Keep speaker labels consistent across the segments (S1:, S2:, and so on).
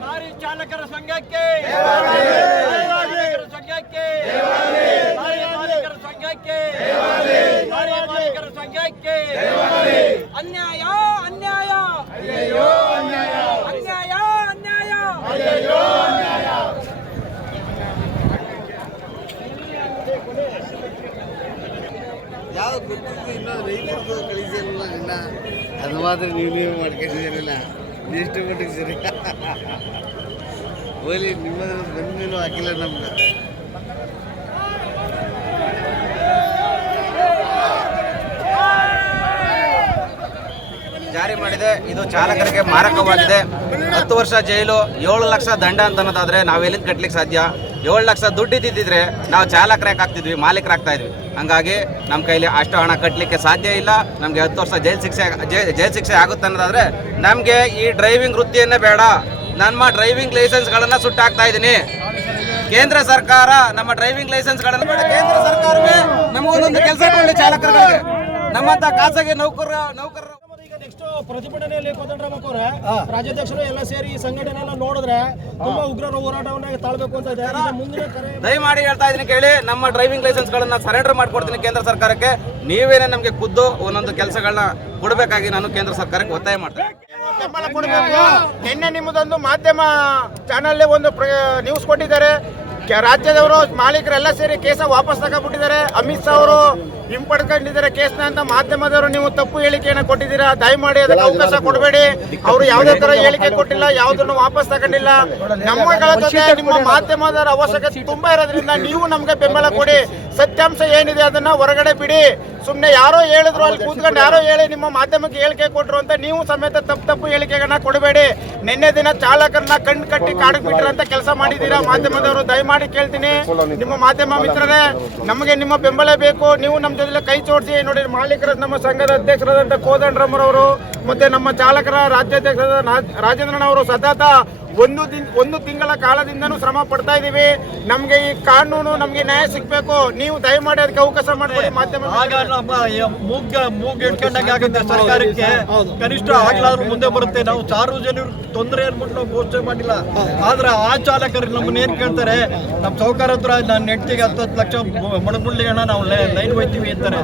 S1: Lorry ಚಾಲಕರ ಸಂಘಕ್ಕೆ ಮಾಲೀಕರ ಸಂಘಕ್ಕೆ ಲಾರಿ ಮಾಲೀಕರ ಸಂಘಕ್ಕೆ ಲಾರಿ ಮಾಲೀಕರ ಸಂಘಕ್ಕೆ ಅನ್ಯಾಯ ಅನ್ಯಾಯ ಅನ್ಯಾಯ ಅನ್ಯಾಯ
S2: ಯಾವ ಗೊತ್ತಿದ್ದು ಇನ್ನೊಂದು ರೈತರದ್ದು ಕಳಿಸಿರಲಿಲ್ಲ ನಿನ್ನ ಮಾತ್ರ ನೀವು ನೀವು ಮಾಡ್ಕೊಂಡಿದ್ದೀರಲ್ಲ ಎಷ್ಟು ಮಟ್ಟಿಗೆ ಸರಿ ಹೋಲಿ ನಿಮ್ಮದ್ರ ಬಂದು ಹಾಕಿಲ್ಲ ನಮ್ಗೆ
S3: ಜಾರಿ ಮಾಡಿದೆ. ಇದು ಚಾಲಕರಿಗೆ ಮಾರಕವಾಗಿದೆ. ಹತ್ತು ವರ್ಷ ಜೈಲು, ಏಳು ಲಕ್ಷ ದಂಡ ಅಂತ ಅನ್ನೋದಾದ್ರೆ ನಾವು ಎಲ್ಲಿಂದ ಕಟ್ಲಿಕ್ಕೆ ಸಾಧ್ಯ? ಏಳು ಲಕ್ಷ ದುಡ್ಡು ಇದ್ದಿದ್ರೆ ನಾವು ಚಾಲಕರಾಗಿ ಆಗ್ತಿದ್ವಿ, ಮಾಲೀಕರಾಗ್ತಾ ಇದ್ವಿ. ಹಂಗಾಗಿ ನಮ್ಮ ಕೈಲಿ ಅಷ್ಟು ಹಣ ಕಟ್ಟಲಿಕ್ಕೆ ಸಾಧ್ಯ ಇಲ್ಲ. ನಮಗೆ ಹತ್ತು ವರ್ಷ ಜೈಲು ಶಿಕ್ಷೆ ಜೈಲು ಶಿಕ್ಷೆ ಆಗುತ್ತೆ ಅನ್ನೋದಾದ್ರೆ ನಮಗೆ ಈ ಡ್ರೈವಿಂಗ್ ವೃತ್ತಿಯನ್ನೇ ಬೇಡ. ನಮ್ಮ ಡ್ರೈವಿಂಗ್ ಲೈಸೆನ್ಸ್ಗಳನ್ನು ಸುಟ್ಟಾಕ್ತಾ ಇದ್ದೀನಿ. ಕೇಂದ್ರ ಸರ್ಕಾರ ನಮ್ಮ ಡ್ರೈವಿಂಗ್ ಲೈಸೆನ್ಸ್ಗಳನ್ನು ಬೇಡ. ಕೇಂದ್ರ ಸರ್ಕಾರವೇ ನಮಗೊಂದೊಂದು ಕೆಲಸ ಕೊಡಲಿ ಚಾಲಕರಿಗೆ ನಮ್ಮಂಥ ಖಾಸಗಿ ನೌಕರ ನೌಕರರು
S4: ನೆಕ್ಸ್ಟ್ ಪ್ರತಿಭಟನೆಯಲ್ಲಿ ಕೋದಂಡರಾಮಕ್ ಅವರೇ ರಾಜ್ಯಾಧ್ಯಕ್ಷರು ಎಲ್ಲ ಸೇರಿ ಈ ಸಂಘಟನೆ ಎಲ್ಲ ನೋಡಿದ್ರೆ ತುಂಬಾ ಉಗ್ರರ ಹೋರಾಟವನ್ನ ತಾಳ್ಬೇಕು ಅಂತ ಇದೆ. ಮುಂದಿನ
S3: ದಯಮಾಡಿ ಹೇಳ್ತಾ ಇದೀನಿ ಕೇಳಿ ನಮ್ಮ ಡ್ರೈವಿಂಗ್ ಲೈಸೆನ್ಸ್ ಗಳನ್ನ ಸರೆಂಡರ್ ಮಾಡ್ಕೊಡ್ತೀನಿ ಕೇಂದ್ರ ಸರ್ಕಾರಕ್ಕೆ. ನೀವೇನೇ ನಮಗೆ ಖುದ್ದು ಒಂದೊಂದು ಕೆಲಸಗಳನ್ನ ಕೊಡಬೇಕಾಗಿ ನಾನು ಕೇಂದ್ರ ಸರ್ಕಾರಕ್ಕೆ ಒತ್ತಾಯ ಮಾಡ್ತೇನೆ.
S4: ಬೆಂಬಲ ಕೊಡಬೇಕು. ನಿನ್ನೆ ನಿಮ್ಮದೊಂದು ಮಾಧ್ಯಮ ಚಾನಲ್ ಒಂದು ನ್ಯೂಸ್ ಕೊಟ್ಟಿದ್ದಾರೆ. ಕೆ- ರಾಜ್ಯದವರು ಮಾಲೀಕರೆಲ್ಲ ಸೇರಿ ಕೇಸ ವಾಪಸ್ ತಗೊಂಡ್ಬಿಟ್ಟಿದ್ದಾರೆ. ಅಮಿತ್ ಶಾ ಅವರು ಹಿಂಪಡ್ಕೊಂಡಿದ್ದಾರೆ ಕೇಸ್ನ ಅಂತ ಮಾಧ್ಯಮದವರು ನೀವು ತಪ್ಪು ಹೇಳಿಕೆಯನ್ನು ಕೊಟ್ಟಿದ್ದೀರಾ? ದಯಮಾಡಿ ಅದಕ್ಕೆ ಅವಕಾಶ ಕೊಡಬೇಡಿ. ಅವರು ಯಾವುದೇ ತರ ಹೇಳಿಕೆ ಕೊಟ್ಟಿಲ್ಲ ಯಾವುದನ್ನು ವಾಪಸ್ ತಗೊಂಡಿಲ್ಲ. ನಮ್ಮಗಳ ಜೊತೆ ನಿಮ್ಮ ಮಾಧ್ಯಮದವರ ಅವಶ್ಯಕತೆ ತುಂಬಾ ಇರೋದ್ರಿಂದ ನೀವು ನಮ್ಗೆ ಬೆಂಬಲ ಕೊಡಿ. ಸತ್ಯಾಂಶ ಏನಿದೆ ಅದನ್ನ ಹೊರಗಡೆ ಬಿಡಿ. ಸುಮ್ಮನೆ ಯಾರೋ ಹೇಳಿದ್ರು ಅಲ್ಲಿ ಕೂತ್ಕೊಂಡು ಯಾರೋ ಹೇಳಿ ನಿಮ್ಮ ಮಾಧ್ಯಮಕ್ಕೆ ಹೇಳಿಕೆ ಕೊಟ್ಟರು ಅಂತ ನೀವು ಸಮೇತ ತಪ್ಪು ತಪ್ಪು ಹೇಳಿಕೆಗಳನ್ನ ಕೊಡಬೇಡಿ. ನಿನ್ನೆ ದಿನ ಚಾಲಕರನ್ನ ಕಣ್ ಕಟ್ಟಿ ಬಿಟ್ರ ಅಂತ ಕೆಲಸ ಮಾಡಿದ್ದೀರಾ ಮಾಧ್ಯಮದವರು? ದಯಮಾಡಿ ಕೇಳ್ತೀನಿ. ನಿಮ್ಮ ಮಾಧ್ಯಮ ಮಿತ್ರರೇ ನಮಗೆ ನಿಮ್ಮ ಬೆಂಬಲ ಬೇಕು. ನೀವು ನಮ್ಮ ಜೊತೆ ಕೈ ಜೋಡಿಸಿ, ನೋಡಿ, ಮಾಲೀಕರ ನಮ್ಮ ಸಂಘದ ಅಧ್ಯಕ್ಷರಾದಂಥ ಕೋದಂಡ್ರಮ್ಮರವರು, ಮತ್ತೆ ನಮ್ಮ ಚಾಲಕರ ರಾಜ್ಯಾಧ್ಯಕ್ಷರಾದ ನಾ- ರಾಜೇಂದ್ರನ್ ಅವರು ಸತತ ಒಂದು ದಿನ ಒಂದು ತಿಂಗಳ ಕಾಲದಿಂದನೂ ಶ್ರಮ ಪಡ್ತಾ ಇದ್ದೀವಿ ನಮ್ಗೆ ಈ ಕಾನೂನು ನಮ್ಗೆ ನ್ಯಾಯ ಸಿಗ್ಬೇಕು. ನೀವು ದಯಮಾಡಿ ಅದಕ್ಕೆ ಅವಕಾಶ ಮಾಡ್ಕೊಳ್ಳಿ ಮಾಧ್ಯಮ
S5: ಮೂಗ್ ಮೂಗ್ ಇಟ್ಕೊಂಡಂಗೆ ಆಗುತ್ತೆ. ಸರ್ಕಾರಕ್ಕೆ ಕನಿಷ್ಠ ಆಗ್ಲಾದ್ರೂ ಮುಂದೆ ಬರುತ್ತೆ. ನಾವು ಸಾರ್ವಜನಿಕರು ತೊಂದರೆ ಅನ್ಬಿಟ್ಟು ನಾವು ಘೋಷಣೆ ಮಾಡಿಲ್ಲ. ಆದ್ರೆ ಆ ಚಾಲಕರು ನಮ್ಮನ್ನ ಏನ್ ಕೇಳ್ತಾರೆ? ನಮ್ಮ ಸೌಕಾರ ಹತ್ರ ನಾನು ನೆಟ್ಟಿಗೆ ಹತ್ತು ಹತ್ತು ಲಕ್ಷ ಮಣಬುಳ್ಳಿ ಹಣ ನಾವು ಲೈನ್ ಹೋಯ್ತೀವಿ ಅಂತಾರೆ.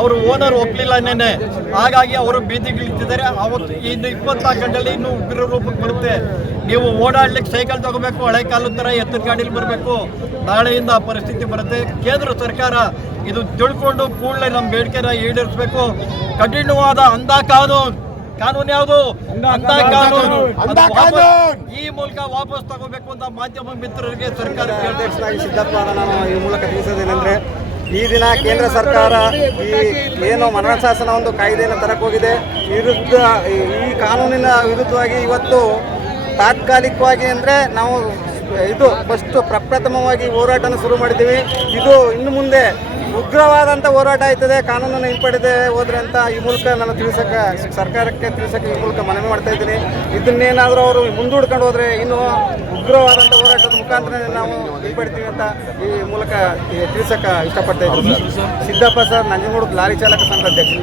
S5: ಅವರು ಓನರ್ ಒಪ್ಲಿಲ್ಲ ನೆನ್ನೆ. ಹಾಗಾಗಿ ಅವರು ಬೀದಿಗಿಳಿತಿದ್ದಾರೆ ಅವತ್ತು ಇನ್ನು ಇಪ್ಪತ್ನಾಲ್ಕು ಗಂಟೆಯಲ್ಲಿ ಇನ್ನು ಉಗ್ರ ರೂಪಕ್ಕೆ ಬರುತ್ತೆ. ನೀವು ಓಡಾಡ್ಲಿಕ್ಕೆ ಸೈಕಲ್ ತಗೋಬೇಕು ಹಳೆ ಕಾಲದ ಥರ ಎತ್ತಿನ ಗಾಡೀಲಿ ಬರಬೇಕು. ನಾಳೆಯಿಂದ ಆ ಪರಿಸ್ಥಿತಿ ಬರುತ್ತೆ. ಕೇಂದ್ರ ಸರ್ಕಾರ ಇದು ತಿಳ್ಕೊಂಡು ಕೂಡಲೇ ನಮ್ಮ ಬೇಡಿಕೆನ ಈಡೇರಿಸಬೇಕು. ಕಠಿಣವಾದ ಅಂಧ ಕಾನೂನು. ಕಾನೂನು ಯಾವುದು? ಅಂಧ ಕಾನೂನು. ಈ ಮೂಲಕ ವಾಪಸ್ ತಗೋಬೇಕು ಅಂತ ಮಾಧ್ಯಮ ಮಿತ್ರರಿಗೆ ಸರ್ಕಾರ
S3: ಸಿದ್ದಪ್ಪ ನಾನು ಈ ಮೂಲಕ ತಿಳಿಸೋದೇನೆಂದ್ರೆ ಈ ದಿನ ಕೇಂದ್ರ ಸರ್ಕಾರ ಈ ಏನು ಮರಣಶಾಸನ ಒಂದು ಕಾಯ್ದೆಯನ್ನು ತರಕ್ಕೆ ಹೋಗಿದೆ. ವಿರುದ್ಧ ಈ ಕಾನೂನಿನ ವಿರುದ್ಧವಾಗಿ ಇವತ್ತು ತಾತ್ಕಾಲಿಕವಾಗಿ ಅಂದರೆ ನಾವು ಇದು ಫಸ್ಟ್ ಪ್ರಪ್ರಥಮವಾಗಿ ಹೋರಾಟನ ಶುರು ಮಾಡಿದ್ದೀವಿ. ಇದು ಇನ್ನು ಮುಂದೆ ಉಗ್ರವಾದಂಥ ಹೋರಾಟ ಆಯ್ತದೆ ಕಾನೂನನ್ನು ಹಿಂಪಡೆದೆ ಹೋದ್ರೆ ಅಂತ ಈ ಮೂಲಕ ನಾನು ತಿಳಿಸಕ ಸರ್ಕಾರಕ್ಕೆ ತಿಳಿಸಕ ಈ ಮೂಲಕ ಮನವಿ ಮಾಡ್ತಾ ಇದ್ದೀನಿ. ಇದನ್ನೇನಾದರೂ ಅವರು ಮುಂದೂಡ್ಕೊಂಡು ಹೋದ್ರೆ ಇನ್ನು ಉಗ್ರವಾದಂಥ ಹೋರಾಟದ ಮುಖಾಂತರ ನಾವು ಹಿಂಪಡಿತೀವಿ ಅಂತ ಈ ಮೂಲಕ ತಿಳಿಸಕ ತಿಳಿಸಕ್ಕೆ ಇಷ್ಟಪಡ್ತಾ ಇದ್ದೀನಿ. ಸಿದ್ದಪ್ಪ ಸರ್ ನಂಜನಗೂಡು ಲಾರಿ ಚಾಲಕ ಸಂಘ ಅಧ್ಯಕ್ಷ